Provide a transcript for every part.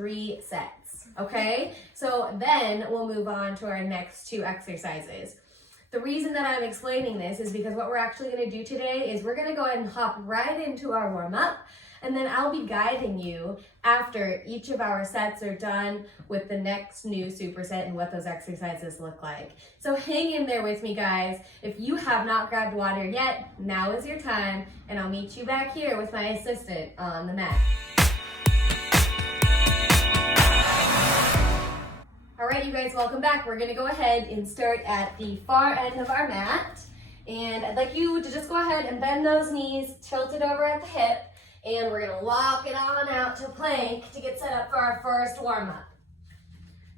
3 sets, okay? So then we'll move on to our next 2 exercises. The reason that I'm explaining this is because what we're actually gonna do today is we're gonna go ahead and hop right into our warm-up, and then I'll be guiding you after each of our sets are done with the next new superset and what those exercises look like. So hang in there with me, guys. If you have not grabbed water yet, now is your time, and I'll meet you back here with my assistant on the mat. All right, you guys, welcome back. We're gonna go ahead and start at the far end of our mat. And I'd like you to just go ahead and bend those knees, tilt it over at the hip, and we're gonna lock it on out to plank to get set up for our first warm-up.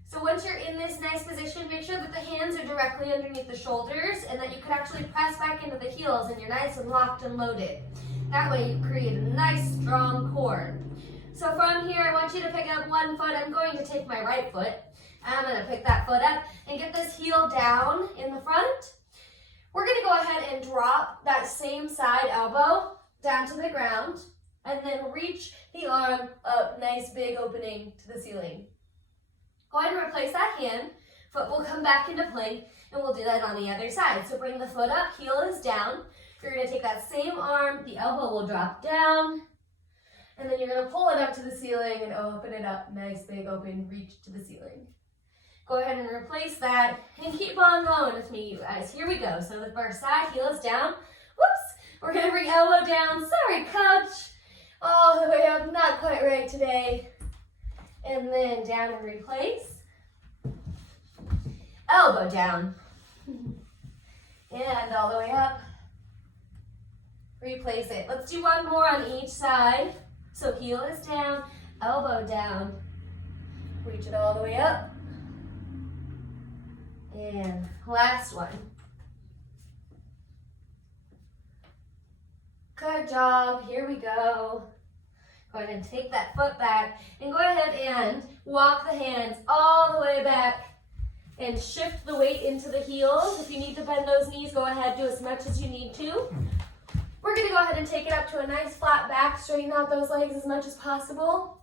So once you're in this nice position, make sure that the hands are directly underneath the shoulders and that you can actually press back into the heels and you're nice and locked and loaded. That way you create a nice, strong core. So from here, I want you to pick up one foot. I'm going to take my right foot. I'm gonna pick that foot up and get this heel down in the front. We're gonna go ahead and drop that same side elbow down to the ground and then reach the arm up, nice big opening to the ceiling. Go ahead and replace that hand. Foot will come back into plank and we'll do that on the other side. So bring the foot up, heel is down. You're gonna take that same arm, the elbow will drop down, and then you're gonna pull it up to the ceiling and open it up, nice big open, reach to the ceiling. Go ahead and replace that and keep on going with me, you guys. Here we go. So the first side, heel is down. Whoops. We're going to bring elbow down. Sorry, coach. All the way up. Not quite right today. And then down and replace. Elbow down. And all the way up. Replace it. Let's do one more on each side. So heel is down, elbow down. Reach it all the way up. And last one. Good job, here we go. Go ahead and take that foot back and go ahead and walk the hands all the way back and shift the weight into the heels. If you need to bend those knees, go ahead, do as much as you need to. We're gonna go ahead and take it up to a nice flat back, straighten out those legs as much as possible.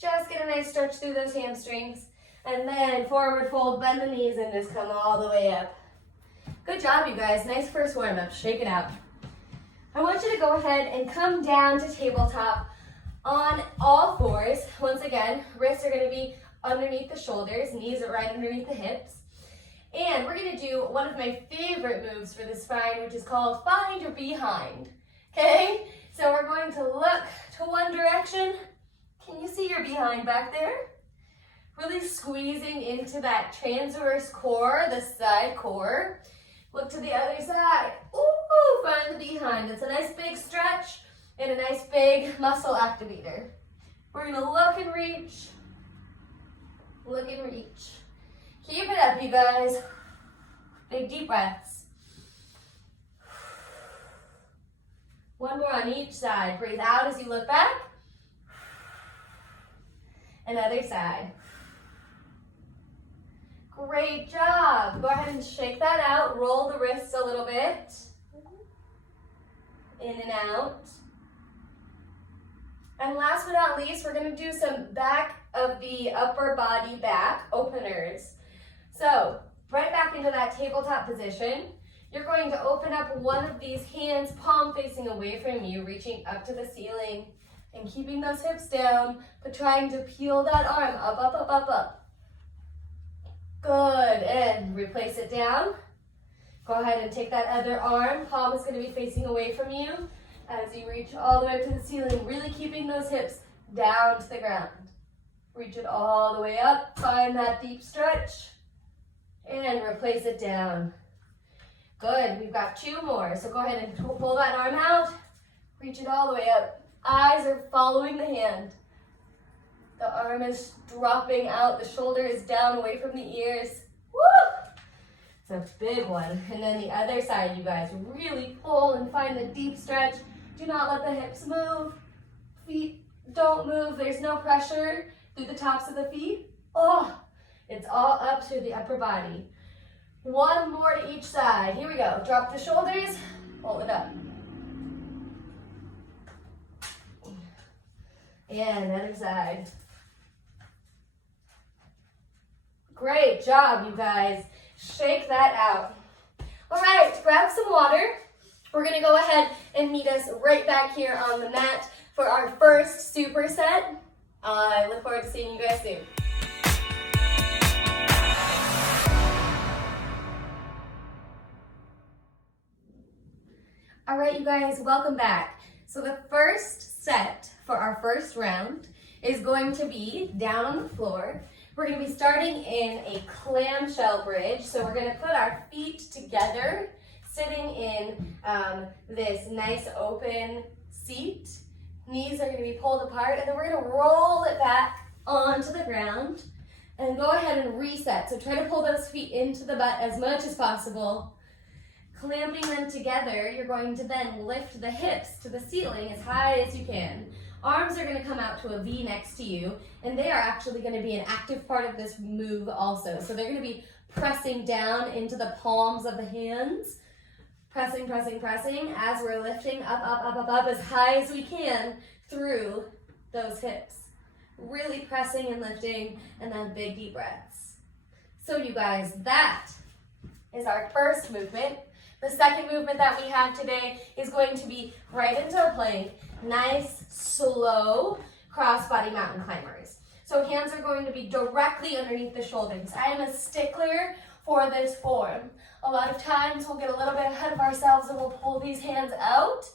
Just get a nice stretch through those hamstrings. And then forward fold, bend the knees, and just come all the way up. Good job, you guys. Nice first warm-up. Shake it out. I want you to go ahead and come down to tabletop on all fours. Once again, wrists are going to be underneath the shoulders, knees are right underneath the hips. And we're going to do one of my favorite moves for the spine, which is called find your behind. Okay? So we're going to look to one direction. Can you see your behind back there? Really squeezing into that transverse core, the side core. Look to the other side. Ooh, find the behind. It's a nice big stretch and a nice big muscle activator. We're gonna look and reach. Look and reach. Keep it up, you guys. Big deep breaths. One more on each side. Breathe out as you look back. Another side. Great job. Go ahead and shake that out. Roll the wrists a little bit. In and out. And last but not least, we're going to do some back of the upper body back openers. So right back into that tabletop position. You're going to open up one of these hands, palm facing away from you, reaching up to the ceiling and keeping those hips down, but trying to peel that arm up, up, up, up, up. Good, and replace it down. Go ahead and take that other arm. Palm is going to be facing away from you as you reach all the way up to the ceiling, really keeping those hips down to the ground. Reach it all the way up, find that deep stretch, and replace it down. Good, we've got 2 more. So go ahead and pull that arm out, reach it all the way up. Eyes are following the hand. The arm is dropping out, the shoulder is down away from the ears. Woo! It's a big one. And then the other side, you guys, really pull and find the deep stretch. Do not let the hips move. Feet don't move. There's no pressure through the tops of the feet. Oh, it's all up through the upper body. 1 more to each side. Here we go. Drop the shoulders, pull it up. And other side. Great job, you guys. Shake that out. All right, grab some water. We're gonna go ahead and meet us right back here on the mat for our first superset. I look forward to seeing you guys soon. All right, you guys, welcome back. So the first set for our first round is going to be down on the floor. We're going to be starting in a clamshell bridge. So we're going to put our feet together, sitting in this nice open seat. Knees are going to be pulled apart, and then we're going to roll it back onto the ground and go ahead and reset. So try to pull those feet into the butt as much as possible. Clamping them together, you're going to then lift the hips to the ceiling as high as you can. Arms are going to come out to a V next to you, and they are actually going to be an active part of this move also. So they're going to be pressing down into the palms of the hands. Pressing, pressing, pressing as we're lifting up, up, up, up, up as high as we can through those hips. Really pressing and lifting, and then big deep breaths. So you guys, that is our first movement. The second movement that we have today is going to be right into a plank. Nice, slow, cross-body mountain climbers. So hands are going to be directly underneath the shoulders. I am a stickler for this form. A lot of times we'll get a little bit ahead of ourselves and we'll pull these hands out.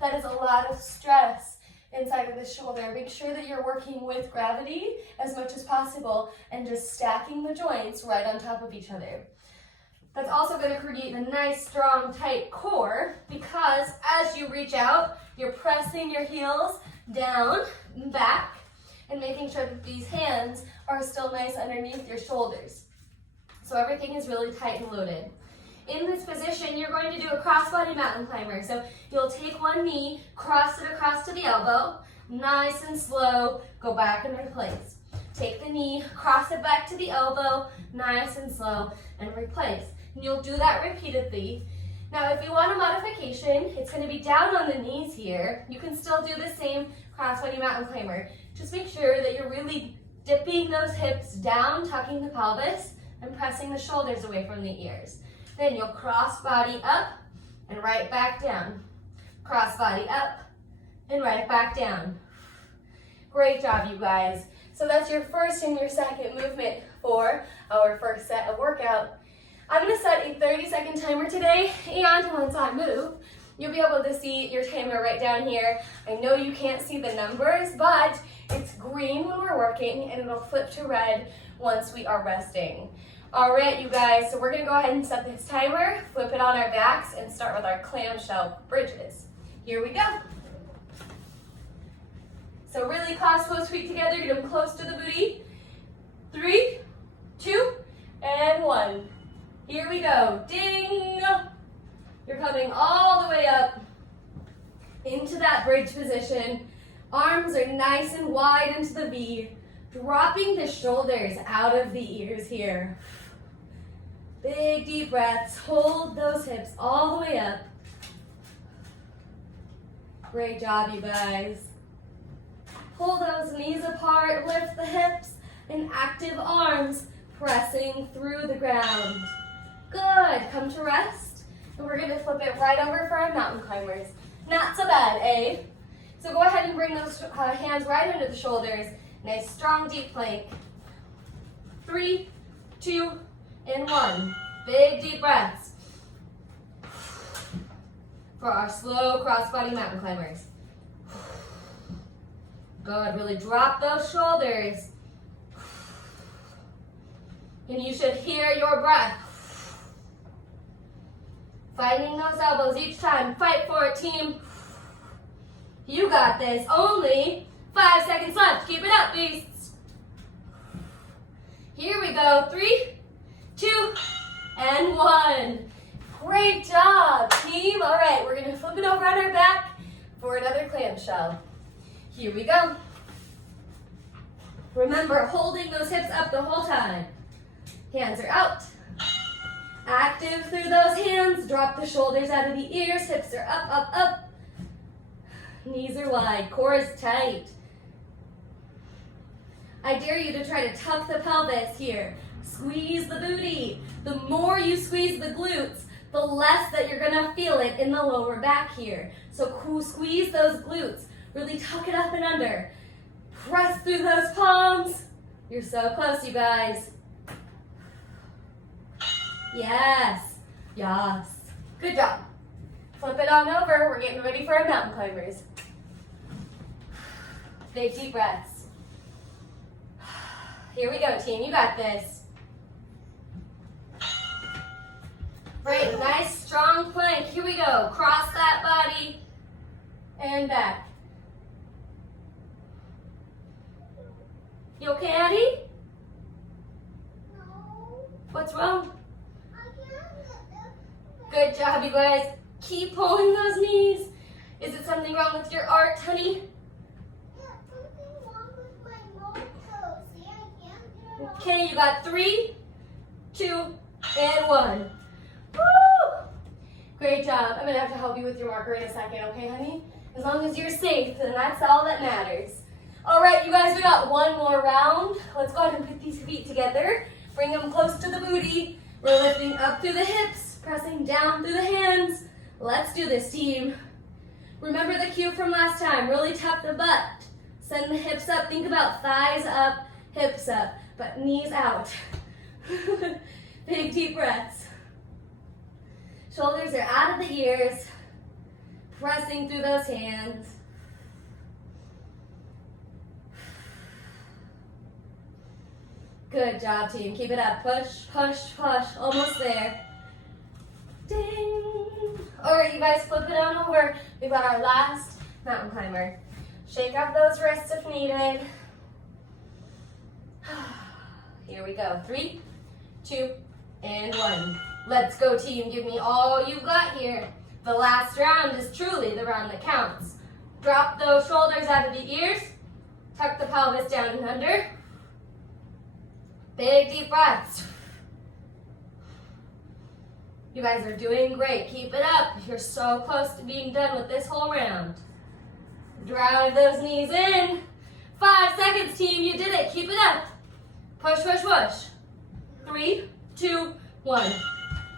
That is a lot of stress inside of the shoulder. Make sure that you're working with gravity as much as possible and just stacking the joints right on top of each other. That's also going to create a nice, strong, tight core because as you reach out, you're pressing your heels down and back and making sure that these hands are still nice underneath your shoulders. So everything is really tight and loaded. In this position, you're going to do a cross-body mountain climber. So you'll take one knee, cross it across to the elbow, nice and slow, go back and replace. Take the knee, cross it back to the elbow, nice and slow, and replace. And you'll do that repeatedly. Now, if you want a modification, it's going to be down on the knees here. You can still do the same cross-body mountain climber. Just make sure that you're really dipping those hips down, tucking the pelvis, and pressing the shoulders away from the ears. Then you'll cross body up and right back down. Cross body up and right back down. Great job, you guys. So that's your first and your second movement for our first set of workout. I'm going to set a 30-second timer today, and once I move, you'll be able to see your timer right down here. I know you can't see the numbers, but it's green when we're working, and it'll flip to red once we are resting. All right, you guys, so we're going to go ahead and set this timer, flip it on our backs, and start with our clamshell bridges. Here we go. So really clasp those feet together, get them close to the booty. 3, 2, and 1. Here we go. Ding! You're coming all the way up into that bridge position. Arms are nice and wide into the V. Dropping the shoulders out of the ears here. Big deep breaths. Hold those hips all the way up. Great job, you guys. Pull those knees apart, lift the hips, and active arms pressing through the ground. Good. Come to rest, and we're going to flip it right over for our mountain climbers. Not so bad, eh? So go ahead and bring those hands right under the shoulders. Nice, strong, deep plank. 3, 2, and 1. Big, deep breaths. For our slow cross-body mountain climbers. Good, really drop those shoulders. And you should hear your breath. Finding those elbows each time. Fight for it, team. You got this. Only 5 seconds left. Keep it up, beasts. Here we go. 3, 2, and 1. Great job, team. All right, we're going to flip it over on our back for another clamshell. Here we go. Remember, holding those hips up the whole time. Hands are out. Active through those hands. Drop the shoulders out of the ears. Hips are up, up, up. Knees are wide. Core is tight. I dare you to try to tuck the pelvis here. Squeeze the booty. The more you squeeze the glutes, the less that you're gonna feel it in the lower back here. So squeeze those glutes. Really tuck it up and under. Press through those palms. You're so close, you guys. Yes. Yes. Good job. Flip it on over. We're getting ready for our mountain climbers. Big deep breaths. Here we go, team. You got this. Great. Nice, strong plank. Here we go. Cross that body and back. You okay, Addie? No. What's wrong? I can't. Good job, you guys. Keep pulling those knees. Is it something wrong with your arch, honey? Yeah, something wrong with my motor. See, I can't get it off. Okay, you got 3, 2, and 1. Woo! Great job. I'm gonna have to help you with your marker in a second, okay, honey? As long as you're safe, then that's all that matters. All right, you guys, we got one more round. Let's go ahead and put these feet together. Bring them close to the booty. We're lifting up through the hips, pressing down through the hands. Let's do this, team. Remember the cue from last time. Really tuck the butt. Send the hips up. Think about thighs up, hips up, but knees out. Big deep breaths. Shoulders are out of the ears. Pressing through those hands. Good job, team. Keep it up. Push, push, push. Almost there. Ding. All right, you guys, flip it on over. We've got our last mountain climber. Shake up those wrists if needed. Here we go. 3, 2, and 1. Let's go, team. Give me all you got here. The last round is truly the round that counts. Drop those shoulders out of the ears. Tuck the pelvis down and under. Big deep breaths. You guys are doing great. Keep it up. You're so close to being done with this whole round. Drive those knees in. 5 seconds, team. You did it. Keep it up. Push, push, push. 3, 2, 1.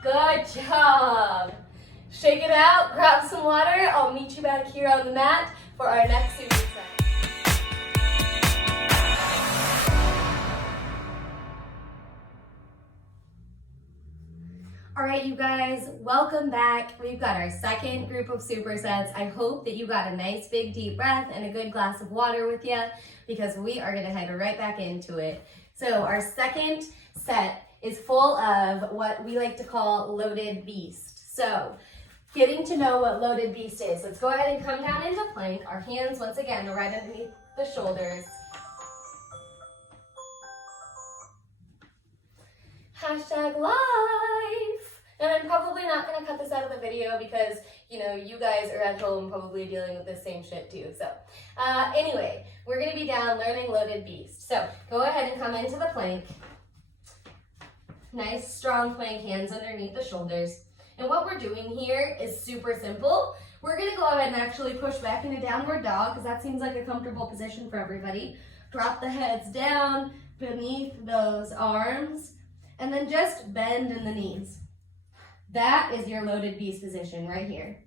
Good job. Shake it out. Grab some water. I'll meet you back here on the mat for our next superset. All right, you guys, welcome back. We've got our second group of supersets. I hope that you got a nice big deep breath and a good glass of water with you because we are gonna head right back into it. So our second set is full of what we like to call loaded beast. So getting to know what loaded beast is. Let's go ahead and come down into plank. Our hands, once again, are right underneath the shoulders. Hashtag life. And I'm probably not gonna cut this out of the video because, you know, you guys are at home probably dealing with the same shit too. So anyway, we're gonna be down learning loaded beast. So go ahead and come into the plank. Nice strong plank, hands underneath the shoulders. And what we're doing here is super simple. We're gonna go ahead and actually push back into downward dog because that seems like a comfortable position for everybody. Drop the heads down beneath those arms. And then just bend in the knees. That is your loaded beast position right here.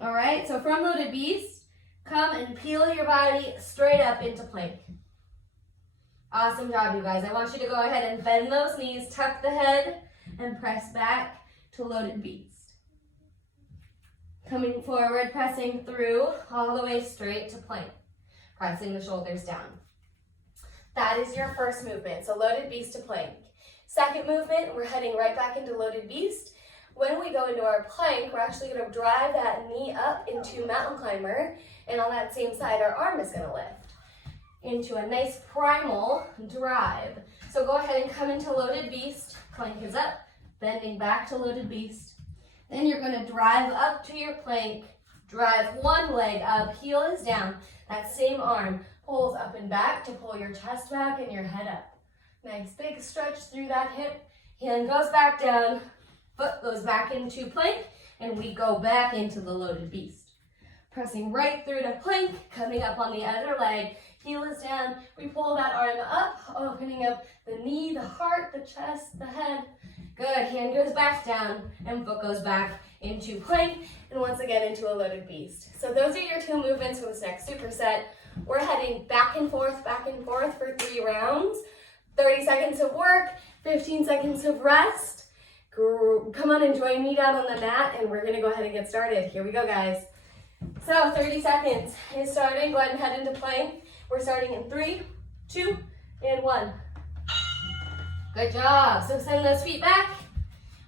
All right, so from loaded beast, come and peel your body straight up into plank. Awesome job, you guys. I want you to go ahead and bend those knees, tuck the head, and press back to loaded beast. Coming forward, pressing through all the way straight to plank. Pressing the shoulders down. That is your first movement, so loaded beast to plank. Second movement, we're heading right back into loaded beast. When we go into our plank, we're actually gonna drive that knee up into mountain climber, and on that same side, our arm is gonna lift into a nice primal drive. So go ahead and come into loaded beast, plank is up, bending back to loaded beast. Then you're gonna drive up to your plank, drive one leg up, heel is down. That same arm pulls up and back to pull your chest back and your head up. Nice big stretch through that hip. Hand goes back down, foot goes back into plank, and we go back into the loaded beast. Pressing right through to plank, coming up on the other leg, heel is down. We pull that arm up, opening up the knee, the heart, the chest, the head. Good, hand goes back down and foot goes back into plank, and once again into a loaded beast. So those are your 2 movements for this next superset. We're heading back and forth for 3 rounds. 30 seconds of work, 15 seconds of rest. Come on and join me down on the mat, and we're gonna go ahead and get started. Here we go, guys. So 30 seconds is starting. Go ahead and head into plank. We're starting in 3, 2, and 1. Good job. So send those feet back.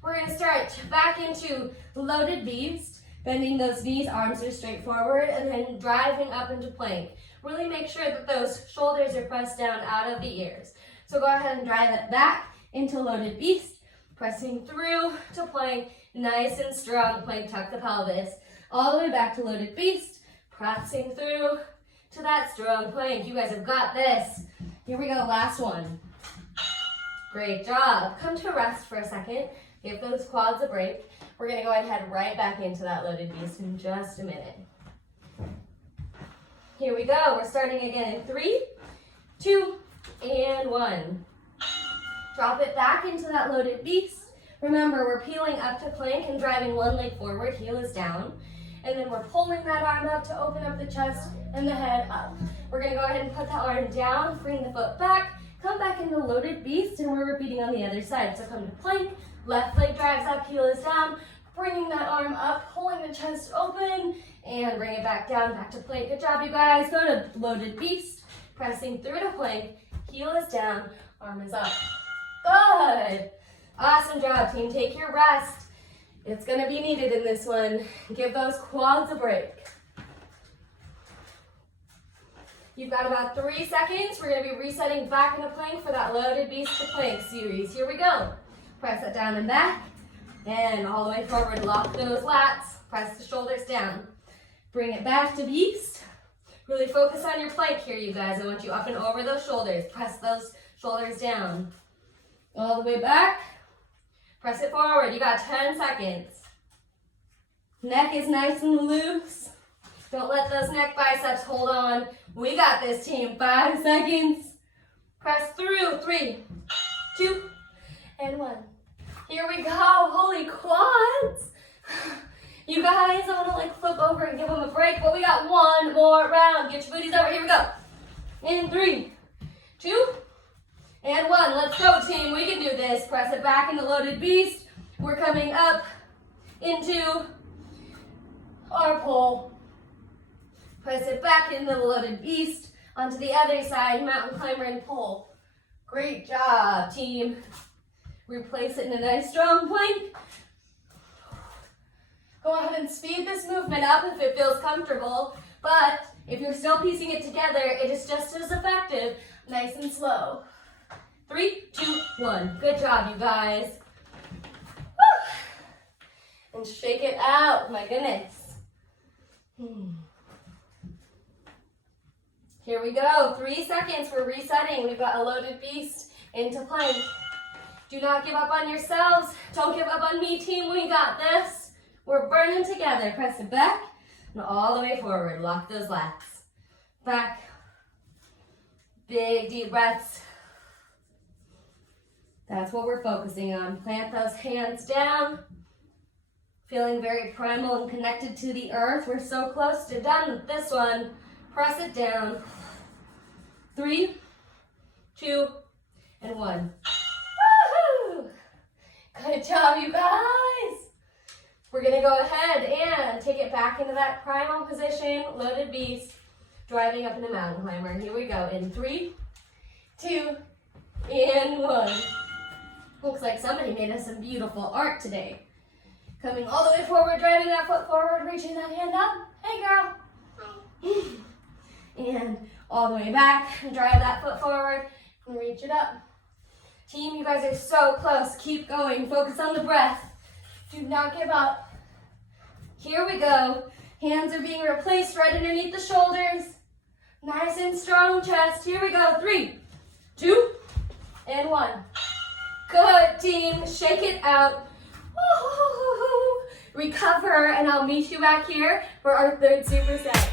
We're gonna start back into loaded beast, bending those knees, arms are straight forward, and then driving up into plank. Really make sure that those shoulders are pressed down out of the ears. So go ahead and drive it back into loaded beast, pressing through to plank, nice and strong plank, tuck the pelvis. All the way back to loaded beast, pressing through to that strong plank. You guys have got this. Here we go, last one. Great job. Come to rest for a second. Give those quads a break. We're gonna go ahead and head right back into that loaded beast in just a minute. Here we go. We're starting again in 3, 2, and 1. Drop it back into that loaded beast. Remember, we're peeling up to plank and driving one leg forward, heel is down. And then we're pulling that arm up to open up the chest and the head up. We're gonna go ahead and put the arm down, bring the foot back, come back into loaded beast, and we're repeating on the other side. So come to plank, left leg drives up, heel is down, bringing that arm up, pulling the chest open, and bring it back down, back to plank. Good job, you guys. Go to loaded beast, pressing through to plank, heel is down, arm is up. Good. Awesome job, team. Take your rest. It's gonna be needed in this one. Give those quads a break. You've got about 3 seconds. We're gonna be resetting back into plank for that loaded beast to plank series. Here we go. Press it down and back, and all the way forward. Lock those lats. Press the shoulders down. Bring it back to beast. Really focus on your plank here, you guys. I want you up and over those shoulders. Press those shoulders down. All the way back. Press it forward. You got 10 seconds. Neck is nice and loose. Don't let those neck biceps hold on. We got this, team. 5 seconds. Press through. 3, 2, and 1. Here we go. Holy quads. You guys, I want to flip over and give them a break, but we got 1 more round. Get your booties over. Here we go. In 3, 2, and 1. Let's go, team. We can do this. Press it back into loaded beast. We're coming up into our pull. Press it back into the loaded beast. Onto the other side, mountain climber and pull. Great job, team. Replace it in a nice strong plank. Go ahead and speed this movement up if it feels comfortable, but if you're still piecing it together, it is just as effective, nice and slow. 3, 2, 1. Good job, you guys. Woo! And shake it out, my goodness. Here we go, 3 seconds, we're resetting. We've got a loaded beast into plank. Do not give up on yourselves. Don't give up on me, team, we got this. We're burning together. Press it back and all the way forward. Lock those lats. Back. Big deep breaths. That's what we're focusing on. Plant those hands down. Feeling very primal and connected to the earth. We're so close to done with this one. Press it down. 3, 2, and 1. Woohoo! Good job, you guys. We're gonna go ahead and take it back into that primal position, loaded beast, driving up into mountain climber. Here we go, in 3, 2, and 1. Looks like somebody made us some beautiful art today. Coming all the way forward, driving that foot forward, reaching that hand up. Hey, girl. Hi. And all the way back, and drive that foot forward, and reach it up. Team, you guys are so close. Keep going, focus on the breath. Do not give up. Here we go. Hands are being replaced right underneath the shoulders. Nice and strong chest. Here we go. 3, 2, and 1. Good, team. Shake it out. Woo-hoo-hoo-hoo. Recover, and I'll meet you back here for our 3rd superset.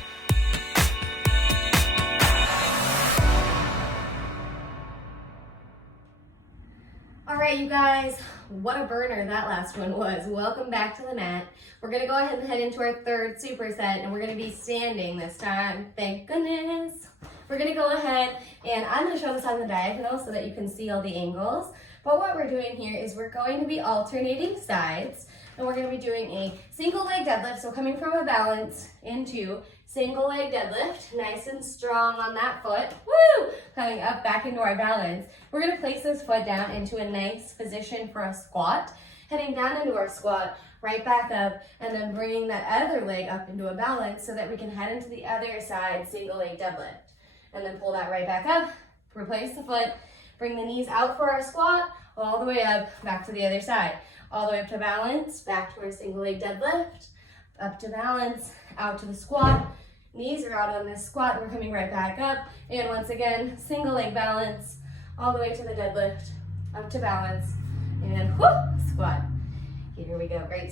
All right, you guys, what a burner that last one was. Welcome back to the mat. We're gonna go ahead and head into our third superset, and we're gonna be standing this time. Thank goodness. We're gonna go ahead, and I'm gonna show this on the diagonal so that you can see all the angles. But what we're doing here is we're going to be alternating sides, and we're gonna be doing a single leg deadlift. So coming from a balance into single leg deadlift, nice and strong on that foot. Woo! Coming up back into our balance. We're gonna place this foot down into a nice position for a squat. Heading down into our squat, right back up, and then bringing that other leg up into a balance so that we can head into the other side, single leg deadlift. And then pull that right back up, replace the foot, bring the knees out for our squat, all the way up, back to the other side. All the way up to balance, back to our single leg deadlift, up to balance, out to the squat. Knees are out on this squat, we're coming right back up. And once again, single leg balance, all the way to the deadlift, up to balance, and whoo, squat. Here we go, great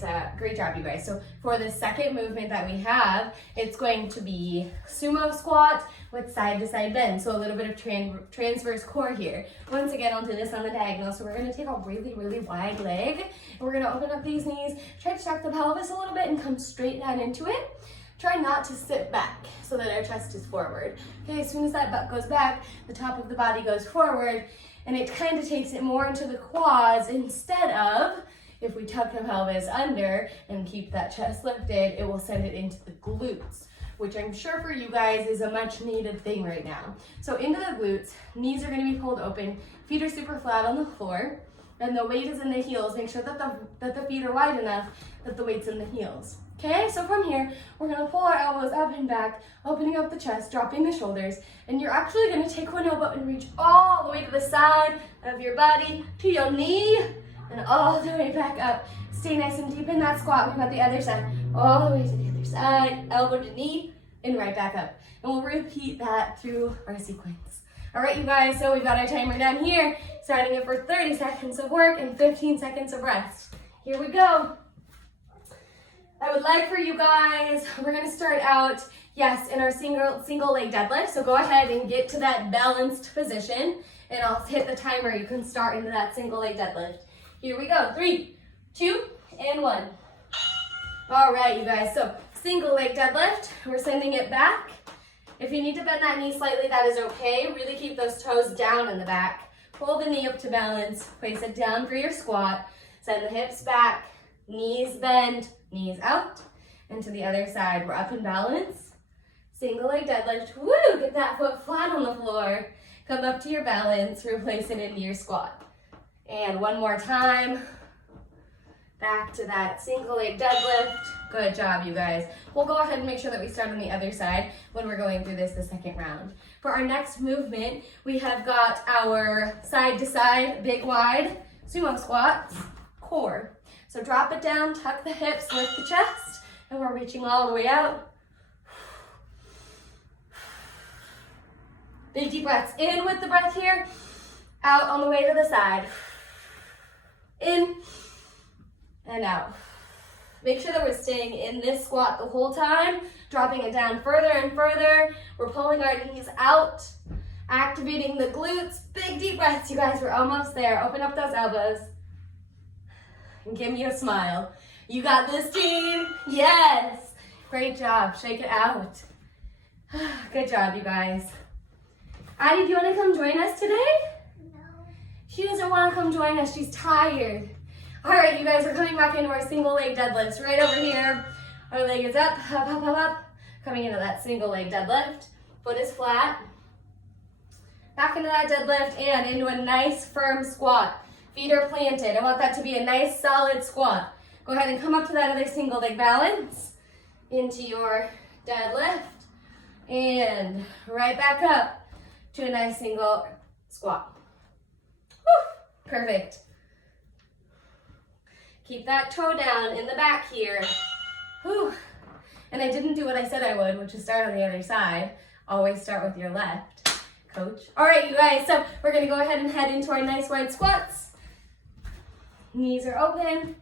job you guys. So for the second movement that we have, it's going to be sumo squat with side to side bend. So a little bit of transverse core here. Once again, I'll do this on the diagonal. So we're gonna take a really, really wide leg, and we're gonna open up these knees, try to stack the pelvis a little bit and come straight down into it. Try not to sit back so that our chest is forward. Okay, as soon as that butt goes back, the top of the body goes forward, and it kind of takes it more into the quads instead of, if we tuck the pelvis under and keep that chest lifted, it will send it into the glutes, which I'm sure for you guys is a much needed thing right now. So into the glutes, knees are gonna be pulled open, feet are super flat on the floor, and the weight is in the heels. Make sure that the feet are wide enough that the weight's in the heels. Okay, so from here, we're gonna pull our elbows up and back, opening up the chest, dropping the shoulders, and you're actually gonna take one elbow and reach all the way to the side of your body, to your knee, and all the way back up. Stay nice and deep in that squat. We've got the other side, all the way to the other side, elbow to knee, and right back up. And we'll repeat that through our sequence. All right, you guys, so we've got our timer down here, starting it for 30 seconds of work and 15 seconds of rest. Here we go. I would like for you guys, we're gonna start out, yes, in our single leg deadlift. So go ahead and get to that balanced position, and I'll hit the timer. You can start into that single leg deadlift. Here we go, 3, 2, and 1. All right, you guys, so single leg deadlift, we're sending it back. If you need to bend that knee slightly, that is okay. Really keep those toes down in the back. Pull the knee up to balance, place it down for your squat. Send the hips back, knees bend, knees out, and to the other side. We're up in balance. Single leg deadlift, woo, get that foot flat on the floor. Come up to your balance, replace it into your squat. And one more time, back to that single leg deadlift. Good job, you guys. We'll go ahead and make sure that we start on the other side when we're going through this the second round. For our next movement, we have got our side to side, big wide, sumo squats, core. So drop it down, tuck the hips, lift the chest, and we're reaching all the way out. Big deep breaths in with the breath here, out on the way to the side. In and out. Make sure that we're staying in this squat the whole time, dropping it down further and further. We're pulling our knees out, activating the glutes. Big deep breaths, you guys, we're almost there. Open up those elbows and give me a smile. You got this, team. Yes. Great job. Shake it out. Good job, you guys. Addie, do you want to come join us today? No. She doesn't want to come join us. She's tired. All right, you guys, we're coming back into our single leg deadlifts. Right over here. Our leg is up, up, up, up, up. Coming into that single leg deadlift. Foot is flat. Back into that deadlift and into a nice firm squat. Feet are planted. I want that to be a nice solid squat. Go ahead and come up to that other single leg balance. Into your deadlift. And right back up to a nice single squat. Whew, perfect. Keep that toe down in the back here. Whew. And I didn't do what I said I would, which is start on the other side. Always start with your left, coach. All right, you guys, so we're gonna go ahead and head into our nice wide squats. Knees are open.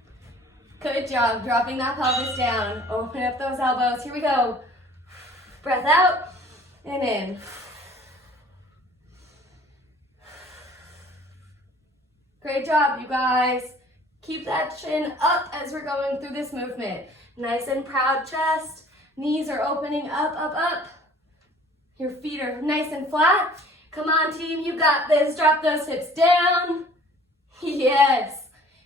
Good job, dropping that pelvis down. Open up those elbows, here we go. Breath out and in. Great job, you guys. Keep that chin up as we're going through this movement. Nice and proud chest. Knees are opening up, up, up. Your feet are nice and flat. Come on, team, you got this. Drop those hips down. Yes.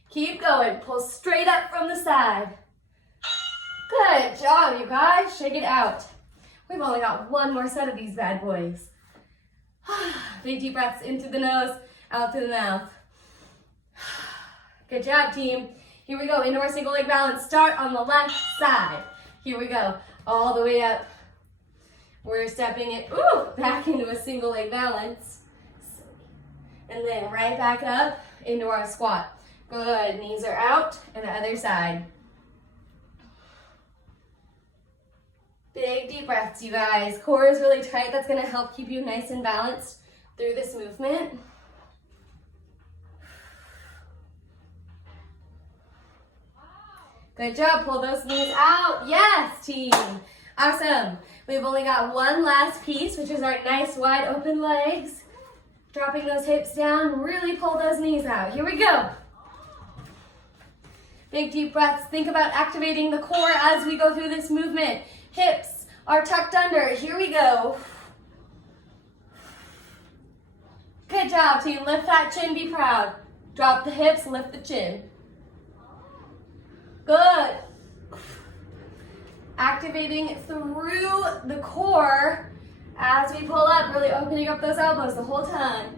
Keep going. Pull straight up from the side. Good job, you guys. Shake it out. We've only got one more set of these bad boys. Big deep breaths in through the nose, out through the mouth. Good job, team. Here we go, into our single leg balance. Start on the left side. Here we go, all the way up. We're stepping it, back into a single leg balance. And then right back up into our squat. Good, knees are out, and the other side. Big deep breaths, you guys. Core is really tight. That's gonna help keep you nice and balanced through this movement. Good job, pull those knees out. Yes, team. Awesome. We've only got one last piece, which is our nice wide open legs. Dropping those hips down, really pull those knees out. Here we go. Big deep breaths. Think about activating the core as we go through this movement. Hips are tucked under. Here we go. Good job, team. Lift that chin, be proud. Drop the hips, lift the chin. Good. Activating through the core as we pull up, really opening up those elbows the whole time.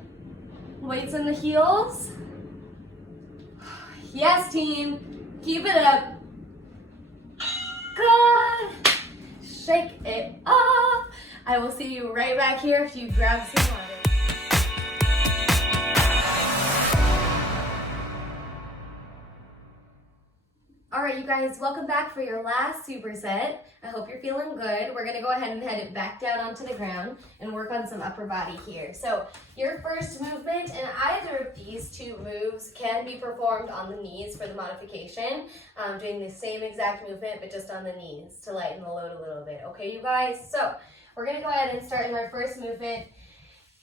Weights in the heels. Yes, team. Keep it up. Good. Shake it off. I will see you right back here if you grab some water. All right, you guys, welcome back for your last superset. I hope you're feeling good. We're gonna go ahead and head it back down onto the ground and work on some upper body here. So your first movement, and either of these two moves can be performed on the knees for the modification, doing the same exact movement, but just on the knees to lighten the load a little bit. Okay, you guys? So we're gonna go ahead and start in our first movement.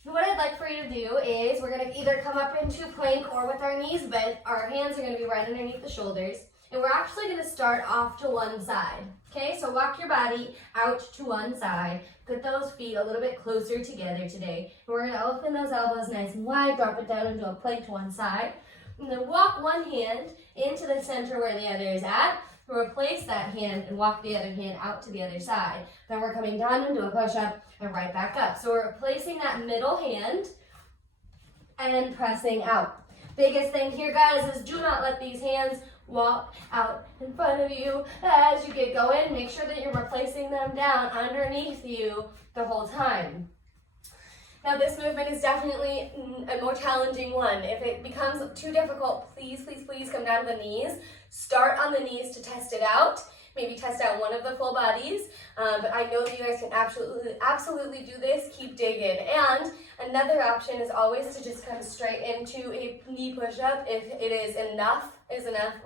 What I'd like for you to do is we're gonna either come up into plank or with our knees bent. Our hands are gonna be right underneath the shoulders. And we're actually going to start off to one side. Okay, so walk your body out to one side. Put those feet a little bit closer together today. And we're going to open those elbows nice and wide, drop it down into a plank to one side. And then walk one hand into the center where the other is at. Replace that hand and walk the other hand out to the other side. Then we're coming down into a push-up and right back up. So we're replacing that middle hand and pressing out. Biggest thing here, guys, is do not let these hands walk out in front of you as you get going. Make sure that you're replacing them down underneath you the whole time. Now this movement is definitely a more challenging one. If it becomes too difficult, please, please, please come down to the knees. Start on the knees to test it out. Maybe test out one of the full bodies. But I know that you guys can absolutely do this. Keep digging. And another option is always to just come straight into a knee push-up if it is enough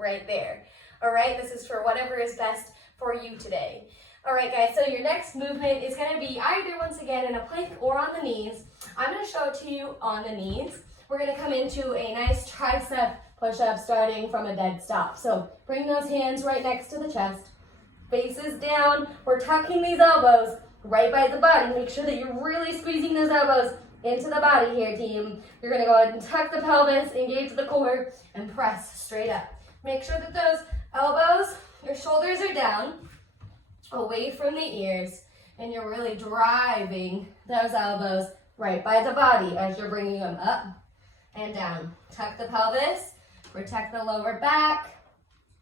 right there. All right, this is for whatever is best for you today. All right, guys, so your next movement is going to be either, once again, in a plank or on the knees. I'm going to show it to you on the knees. We're going to come into a nice tricep push-up starting from a dead stop. So bring those hands right next to the chest. Faces down. We're tucking these elbows right by the body. Make sure that you're really squeezing those elbows into the body here, team. You're going to go ahead and tuck the pelvis, engage the core, and press straight up. Make sure that those elbows, your shoulders are down, away from the ears, and you're really driving those elbows right by the body as you're bringing them up and down. Tuck the pelvis, protect the lower back,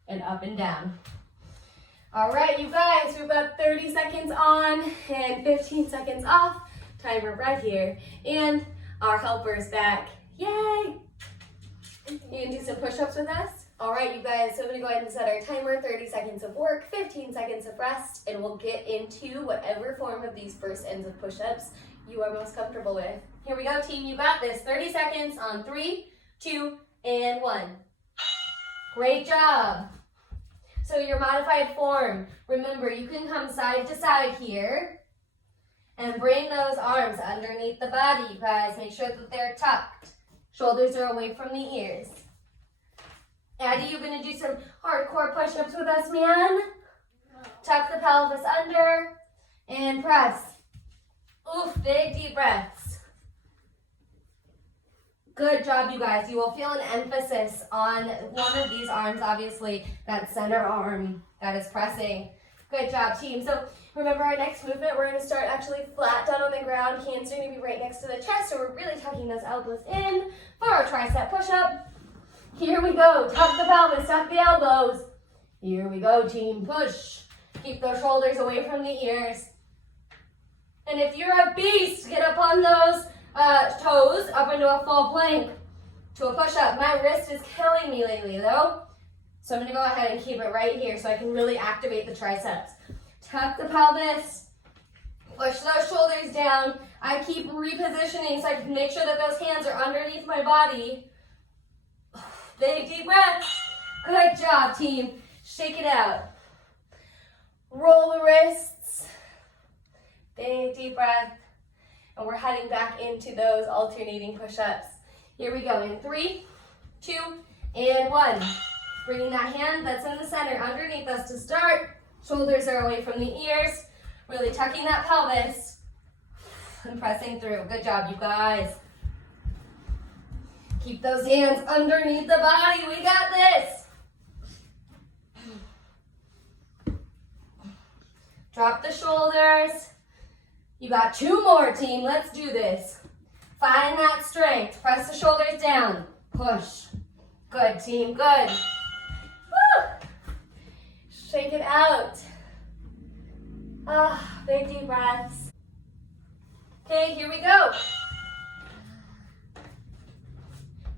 and up and down. All right, you guys, we've got 30 seconds on and 15 seconds off. Timer right here. And our helper's back. Yay! You can do some push-ups with us? All right, you guys, so I'm gonna go ahead and set our timer, 30 seconds of work, 15 seconds of rest, and we'll get into whatever form of these first ends of push-ups you are most comfortable with. Here we go, team, you got this. 30 seconds on 3, 2, and 1. Great job. So your modified form, remember, you can come side to side here and bring those arms underneath the body, you guys. Make sure that they're tucked. Shoulders are away from the ears. Addie, you're gonna do some hardcore push-ups with us, man. Tuck the pelvis under and press. Oof, big deep breaths. Good job, you guys. You will feel an emphasis on one of these arms, obviously, that center arm that is pressing. Good job, team. So remember our next movement, we're gonna start actually flat down on the ground. Hands are gonna be right next to the chest, so we're really tucking those elbows in for our tricep push-up. Here we go. Tuck the pelvis, tuck the elbows. Here we go, team. Push. Keep those shoulders away from the ears. And if you're a beast, get up on those toes, up into a full plank to a push-up. My wrist is killing me lately, though. So I'm going to go ahead and keep it right here so I can really activate the triceps. Tuck the pelvis. Push those shoulders down. I keep repositioning so I can make sure that those hands are underneath my body. Big deep breath. Good job, team. Shake it out. Roll the wrists. Big deep breath. And we're heading back into those alternating push-ups. Here we go in 3, 2, and 1. Bringing that hand that's in the center underneath us to start. Shoulders are away from the ears. Really tucking that pelvis and pressing through. Good job, you guys. Keep those hands underneath the body. We got this. Drop the shoulders. You got 2 more, team. Let's do this. Find that strength. Press the shoulders down. Push. Good, team. Good. Woo. Shake it out. Big deep breaths. Okay, here we go.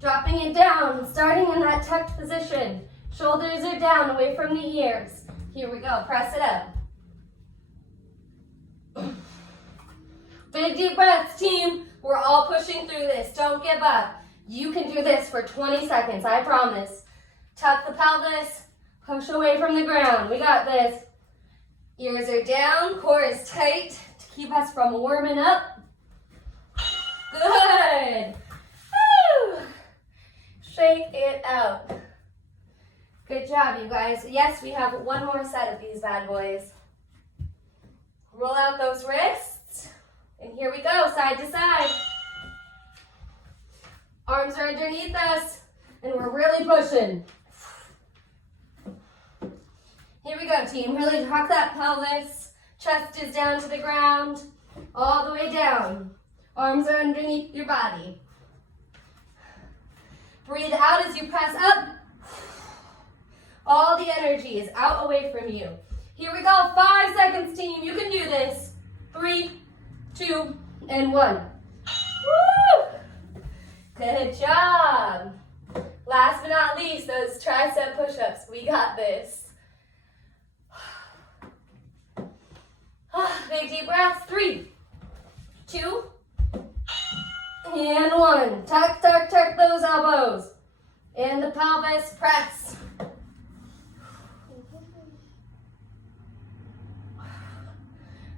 Dropping it down, starting in that tucked position. Shoulders are down, away from the ears. Here we go, press it up. Big deep breaths, team. We're all pushing through this. Don't give up. You can do this for 20 seconds, I promise. Tuck the pelvis, push away from the ground. We got this. Ears are down, core is tight to keep us from warming up. Good. Woo. Shake it out. Good job, you guys. Yes, we have 1 more set of these bad boys. Roll out those wrists. And here we go, side to side. Arms are underneath us, and we're really pushing. Here we go, team. Really tuck that pelvis. Chest is down to the ground, all the way down. Arms are underneath your body. Breathe out as you press up. All the energy is out away from you. Here we go, 5 seconds, team. You can do this. 3, 2, and 1. Woo! Good job. Last but not least, those tricep push-ups. We got this. Big deep breaths. 3, 2, and 1. Tuck, tuck, tuck those elbows. And the pelvis, press.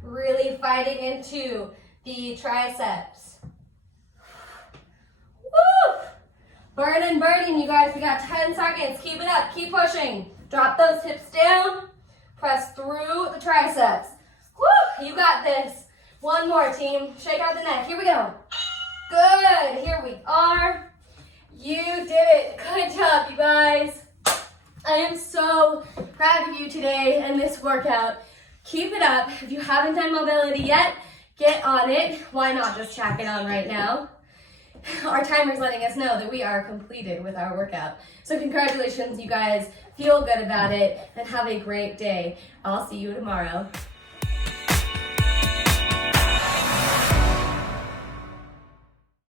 Really fighting into the triceps. Woo! Burning, burning, you guys. We got 10 seconds. Keep it up. Keep pushing. Drop those hips down. Press through the triceps. Woo! You got this. 1 more, team. Shake out the neck. Here we go. Good. Here we are. You did it. Good job, you guys. I am so proud of you today and this workout. Keep it up. If you haven't done mobility yet, get on it. Why not just check it on right now? Our timer's letting us know that we are completed with our workout. So congratulations, you guys. Feel good about it and have a great day. I'll see you tomorrow.